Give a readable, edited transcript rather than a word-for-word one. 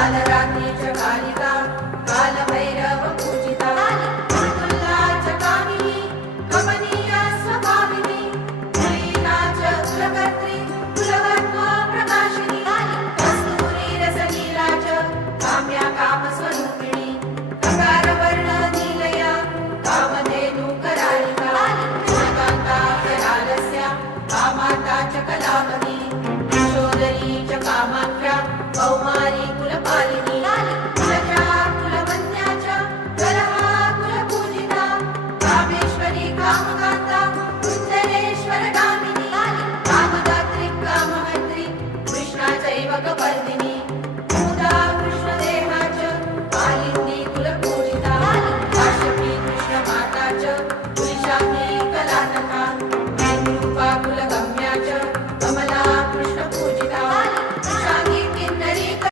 कालरात्री च कालिका कालभैरव पूजिता तुल्ला च कामिनी कमनीया स्वभाविनी लीला च कुलकर्त्री कुलवर्त्मा प्रकाशिनी कस्तूरी रसलीला च काम्या कामस्वरूपिणी प्रकारवर्ण नीलया कामधेनु करालिका जगन्ता करालस्या कामाता च कलावती यशोदरी च कामाख्या कौमारी कुलपालिनी